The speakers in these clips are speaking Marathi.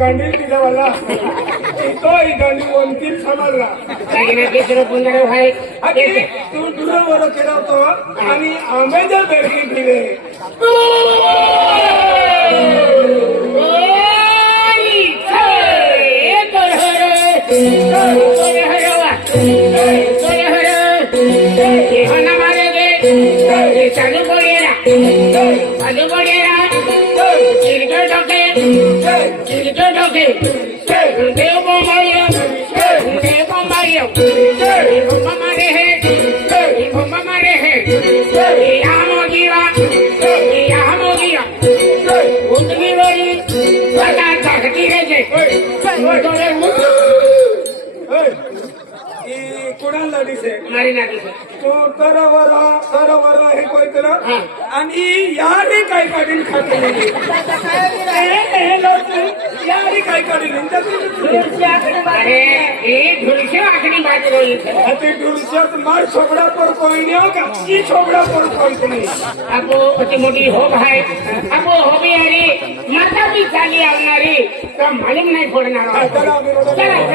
गांधी दिला वाला तो ही गांधी वंतीन समजला भाई तू दुसरं बरं केला होतो आणि आंब्याच्या बेडकी दिले चालू पडेला चालू पडेला चिरके डोके चिरके डोके देव बोंबायो देव बोंबायो भूमा मारे है भूमा मारे है यहाँ मोगीवा उतनी बड़ी बता सकती है जे कोणाला दिसे मारी ना दिसे तो तरवरा हे कोयतरा आणि याने काय काढीन खाते याने काय काढीन अरे ये ढुलसे आखरी बात रही ते ढुलशात मार छोबडा पर कोई नहीं होगा ई छोबडा पर कोई नहीं अब अति मोठी हो भाई अब हो भी अरे माता भी चाली आवणारी तर मालूम नाही फोडणार चला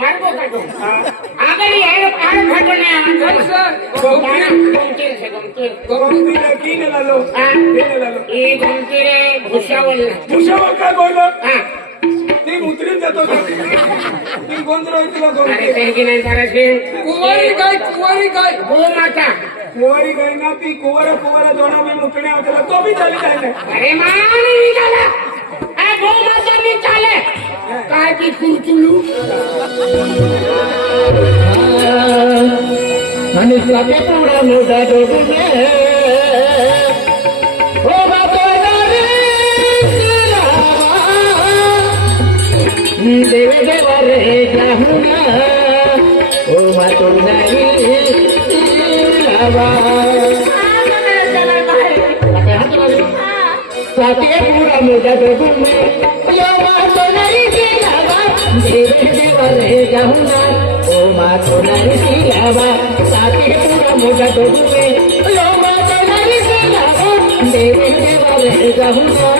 मार्गो काढो आगरी आहे आर घटना गोमती की ने लालो ये गोमती रे भुसावल काय बोललो ती उतरून जातो ती गोंधळ तुला अरे त्यांची नाही करायची कुवारी काय हो माता कुवारी गाय ना ती कुवारा दोना मी मुकणे होता तो भी चाली काय नाही अरे मानी निघाला अरे गो माता मी चाले काय ती कुलकुलू आणि साथे पुरा मोठा डोबे हो बाबा देवे देवा रे जाहुना ओ मातो नाही लावा साथे पुरा मोठा डोबे यो मातो नाही लावा देवे देवा रे जाहुना ओ मातो नाही लावा साथे पुरा मोठा डोबे यो मातो नाही लावा देवे देवा रे जाहुना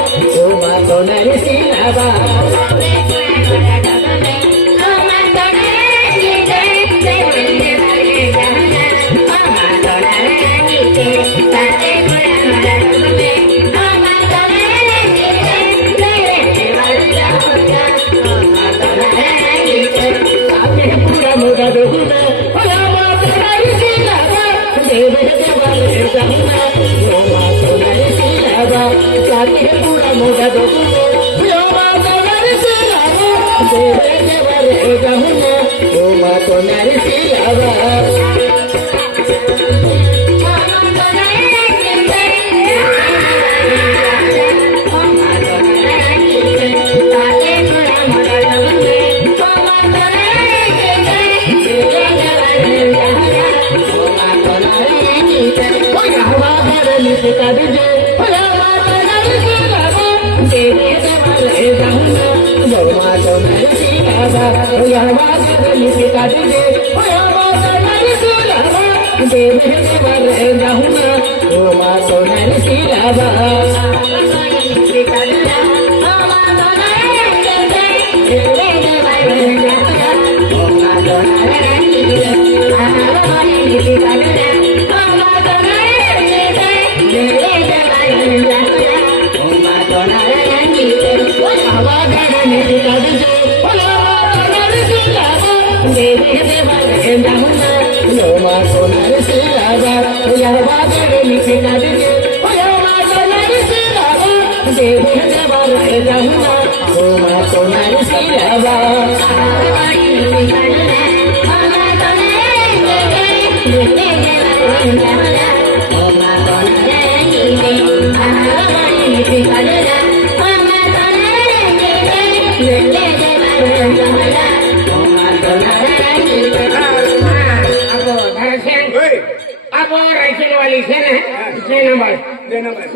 ओ मातो नाही लावा आवाज गगनी काढजे फुलावा सोनारी सिलावा देवी देवा रे जाऊना लोमा सोनारी सिलावा फुलावा गगनी काढजे फुलावा सोनारी सिलावा देवी देवा रे जाऊना लोमा सोनारी सिलावा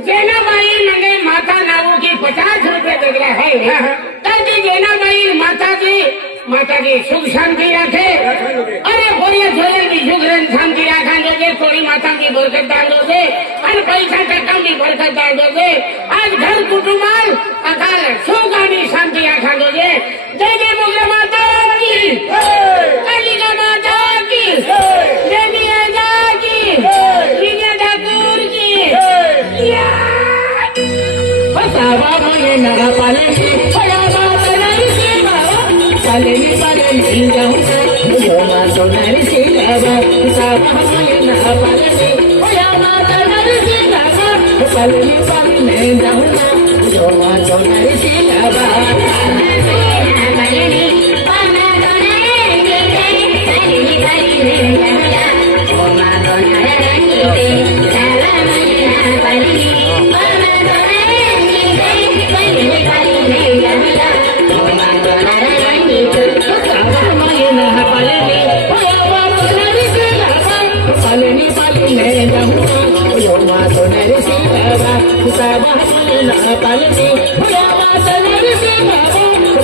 जेनाबाई म्हणजे माता नावो की 50 रुपये देगला है ताकि जेनाबाई माता की सुख शांति रखे। अरे बोरिया छोरे की सुख शांति रखा दोगे थोड़ी माता की बरकत डाल दोगे और पैसा टक्का की बरकत डाल दोगे आज घर कुटुंबाल अकाल सुख आणि शांति रखा दोगे। जय जय मुगला माता की कालिका माता की देवी आजा की विजय ठाकुर की सावा मने नरा पालनी फळावा सोनारी सिलावा पालनी पालनी जाऊना लोमा सोनारी सिलावा सावा मने नरा पालनी फळावा सोनारी सिलावा पालनी पालनी जाऊना लोमा सोनारी सिलावा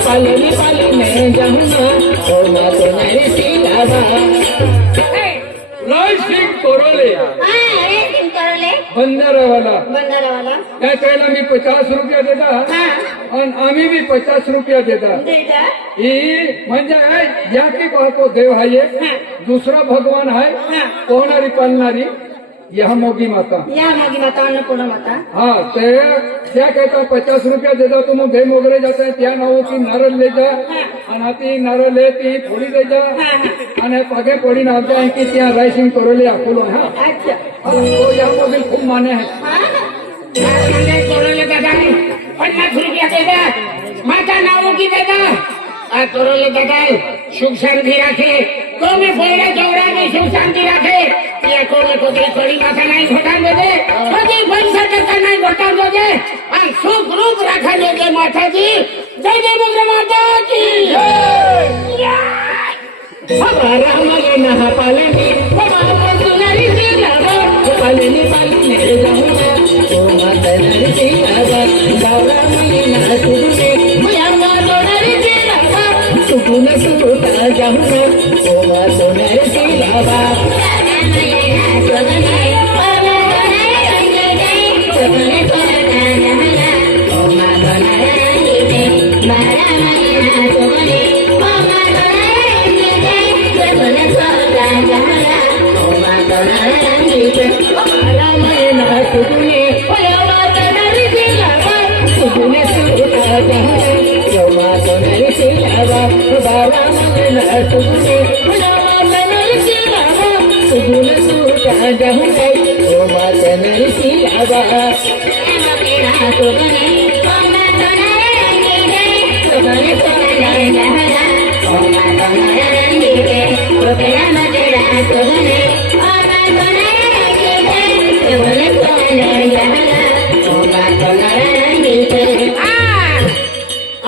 पालनी पालनी जाऊना लोमा सोनारी सिलावा राजसिंग कोरोले बंजारावाला बंगारावाला त्या त्याला मी 50 रुपया देता आणि आम्ही बी 50 रुपया देता ही म्हणजे या की पाहतो देव आहे दुसरा भगवान आहे पोहणारी पालणारी यह मोगी माता या मोगी माता अन्नपूर्णा माता हाँ ते क्या कहता 50 रुपया देता तुम भेम वगैरह जाता है त्या नाव की नारळ ले जा आणि ती नारळ ले ती फोडी दे जा आणि पगे पडी नावता है की त्या रायसिंग कोरोले अकोलो हा अच्छा तो या मोगी खूप माने है म्हणजे कोरोले दादा 50 रुपया देता माता नावो की देता आ कोरोले दादा सुख शांति रखे तो में पहले चौरा में सुख शांति रखे या कोने को कोई थोड़ी माथा नहीं घोटान दे कभी पैसा टका नहीं घोटान दे और सुख रूप रखा दे माता जी जय जय मुगल माता की हमारा मने नहा पालनी हमारा सोनारी सिलावा पालनी पालनी जाऊना लोमा सोनारी सिलावा गावरा मने नहा सुने मुयामा सोनारी सिलावा सुकुन सुकुता जाऊना लोमा सोनारी सिलावा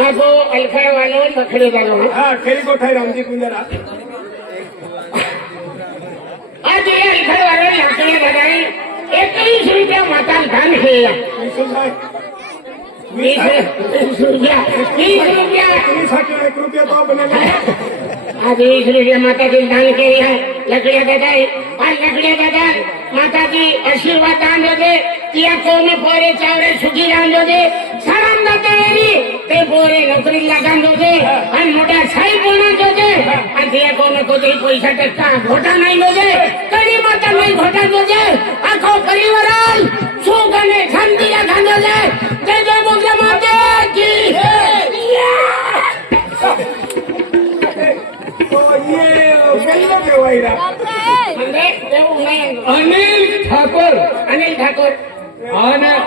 आपको अलखड़ वालों नखड़े वालों हाँ खेली कोठाई रामजी कुंजरा आज ये अलखड़ वालों नखड़े लगाई 21 रुपया माता दान किया 20 रुपया 20 रुपया 1 रुपया पाव बनेगा आज 20 रुपया माता जी दान किए हैं लकड़िया दादा और लकड़िया दादा माता जी आशीर्वाद दान दे तिया को में पोरे चावरे सुखी दान दे सलाम दाते वेरी ते पोरे नौकरी लगान दे और मोटा साई बोलना दे और तिया को में कोई पैसा टक्का घोटा नहीं दे कड़ी माता नहीं घोटा दे आखो परिवार सुख ने शांति रखा दे जय जय मुगला माता की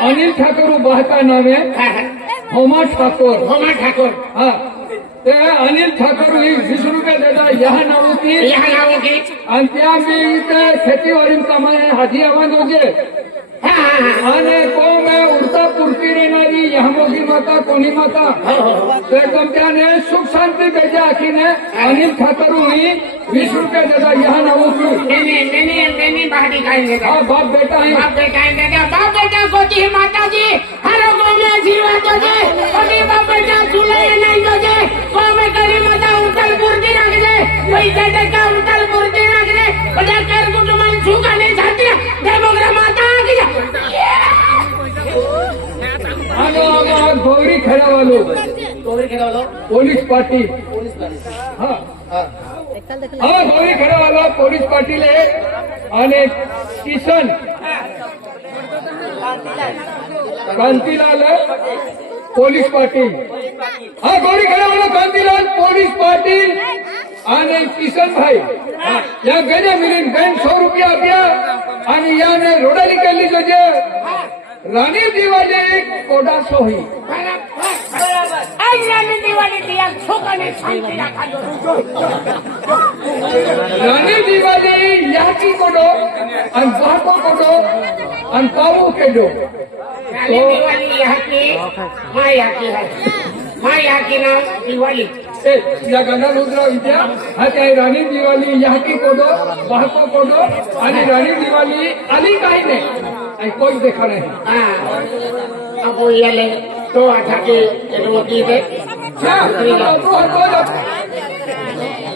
अनिल ठाकूर बहता नावे होमा ठाकूर होमा ठाकूर हा ते अनिल ठाकूर ही 20 रुपये देता ह्या नाव की या नावो की आणि त्या मी ते खेतीवाडी कामाने हाजी आवाज होते हा हा हा आणि कोण उडता पुरती येणारी यहामोगी माता कोणी माता ते त्याने सुख शांती त्याच्या आखीने अनिल ठाकूर ही 20 रुपये देता ह्या नाव की मैंने बाहरी काई देता हा बाप बेटा है बाप बेटा कोती माता जी हर गाँव में आशीर्वाद दे कोती बाप बेटा चूल्हे नहीं दे को में करी माता उतल पूर्ति रख दे पैसा टका उतल पूर्ति रख दे बड़ा कर कुटुंब सुखा नहीं छाती देवग्र माता की आणि गौरी खेळावालो पोलीस पाटील हा हा गौरी खेळावाला पोलीस पाटील आहे आणि किसन कांतीलाल पोलीस पाटील हा गौरी खेळावाला कांतीलाल पोलीस पाटील आणि किसन भाई या गेल्या मिळून 100 रुपया आप्या आणि याने रोडाली केली जे रानी दिवाळी कोडा सोही आज रानी दिवाली दिया सुखा नहीं शांति रखा रानी दिवाळी याची कोडो आणि बाको कोडो आणि पाऊ केडो रानी दिवाली यहाँ की माँ यहाँ की है माँ यहाँ की नाम दिवाली या गंगा रुद्र विद्या हा त्या रानी दिवाळी याची कोडो बाको कोडो आणि रानी दिवाळी आली काही नाही आणि कोई देखा नाही हाँ अब वो ये ले तो अच्छा के अनुमति दे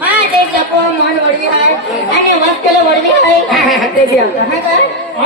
हा ते जपो मन वडवी आहे आणि वाक्याला वडवी आहे ते बी आमचं हा काय